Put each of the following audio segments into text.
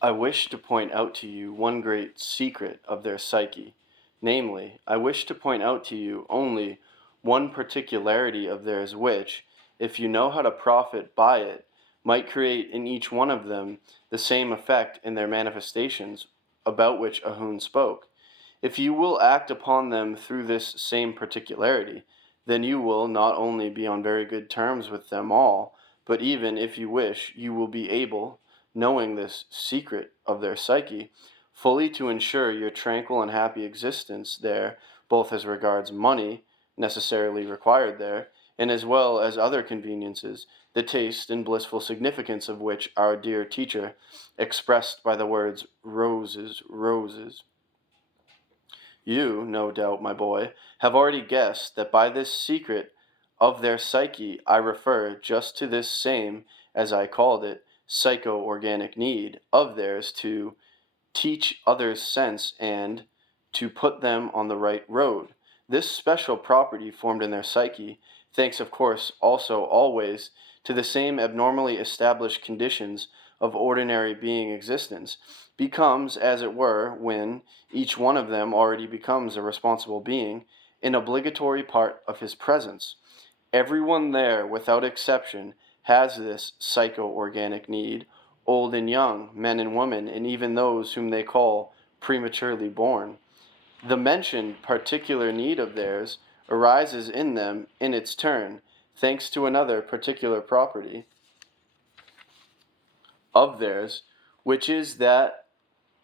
I wish to point out to you one great secret of their psyche. Namely, I wish to point out to you only one particularity of theirs which, if you know how to profit by it, might create in each one of them the same effect in their manifestations about which Ahun spoke. If you will act upon them through this same particularity, then you will not only be on very good terms with them all, but even, if you wish, you will be able, knowing this secret of their psyche, fully to ensure your tranquil and happy existence there, both as regards money, necessarily required there, and as well as other conveniences, the taste and blissful significance of which our dear teacher expressed by the words roses, roses. You, no doubt, my boy, have already guessed that by this secret of their psyche I refer just to this same, as I called it, psycho-organic need of theirs to teach others sense and to put them on the right road. This special property formed in their psyche, thanks of course also always to the same abnormally established conditions of ordinary being existence, becomes, as it were, when each one of them already becomes a responsible being, an obligatory part of his presence. Everyone there, without exception, has this psycho-organic need, old and young, men and women, and even those whom they call prematurely born. The mentioned particular need of theirs arises in them in its turn, thanks to another particular property of theirs, which is that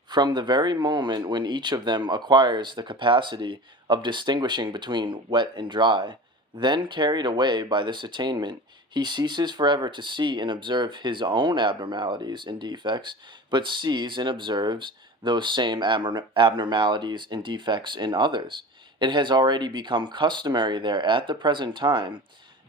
from the very moment when each of them acquires the capacity of distinguishing between wet and dry, then carried away by this attainment, he ceases forever to see and observe his own abnormalities and defects, but sees and observes those same abnormalities and defects in others. It has already become customary there at the present time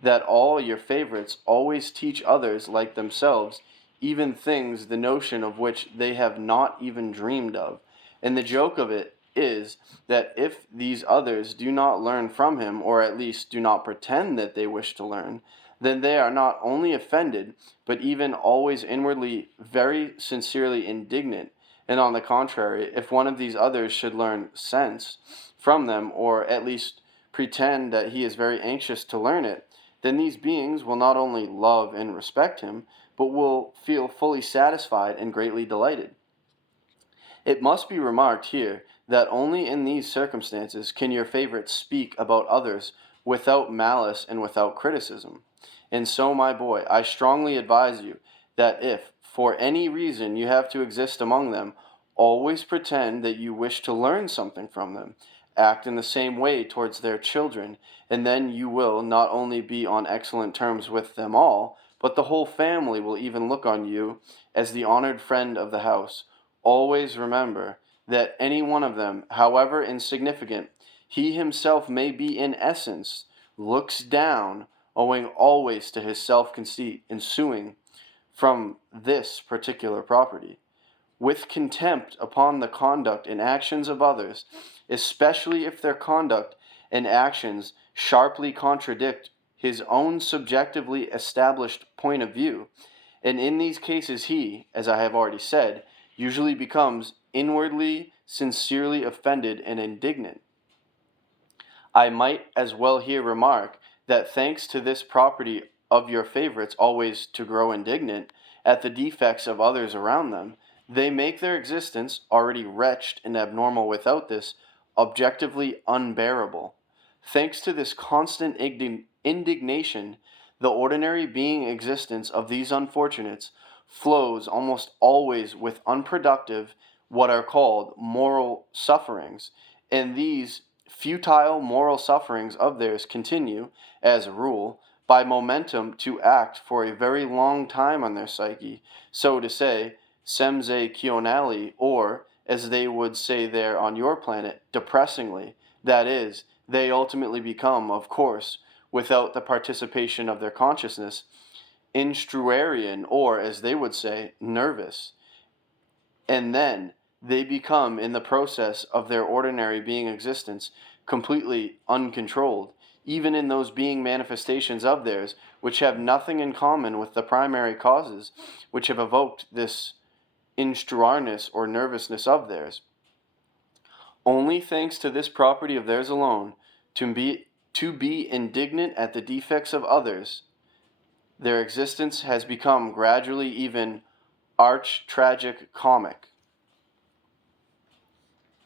that all your favorites always teach others like themselves even things the notion of which they have not even dreamed of. And the joke of it is that if these others do not learn from him, or at least do not pretend that they wish to learn, then they are not only offended, but even always inwardly very sincerely indignant. And on the contrary, if one of these others should learn sense from them, or at least pretend that he is very anxious to learn it, then these beings will not only love and respect him, but will feel fully satisfied and greatly delighted. It must be remarked here that only in these circumstances can your favorites speak about others without malice and without criticism. And so, my boy, I strongly advise you that if, for any reason, you have to exist among them, always pretend that you wish to learn something from them. Act in the same way towards their children, and then you will not only be on excellent terms with them all, but the whole family will even look on you as the honored friend of the house. Always remember that any one of them, however insignificant he himself may be in essence, looks down, owing always to his self-conceit, ensuing from this particular property, with contempt upon the conduct and actions of others, especially if their conduct and actions sharply contradict his own subjectively established point of view. And in these cases he, as I have already said, usually becomes inwardly, sincerely offended and indignant. I might as well here remark that thanks to this property of your favorites always to grow indignant at the defects of others around them, they make their existence, already wretched and abnormal without this, objectively unbearable. Thanks to this constant indignation, the ordinary being existence of these unfortunates flows almost always with unproductive, what are called moral sufferings, and these futile moral sufferings of theirs continue, as a rule, by momentum to act for a very long time on their psyche, so to say, semze kionali, or, as they would say there on your planet, depressingly. That is, they ultimately become, of course, without the participation of their consciousness, instruarian, or, as they would say, nervous. And then they become, in the process of their ordinary being existence, completely uncontrolled, even in those being manifestations of theirs, which have nothing in common with the primary causes which have evoked this instruarness or nervousness of theirs. Only thanks to this property of theirs alone, to be indignant at the defects of others, their existence has become gradually even arch-tragic comic.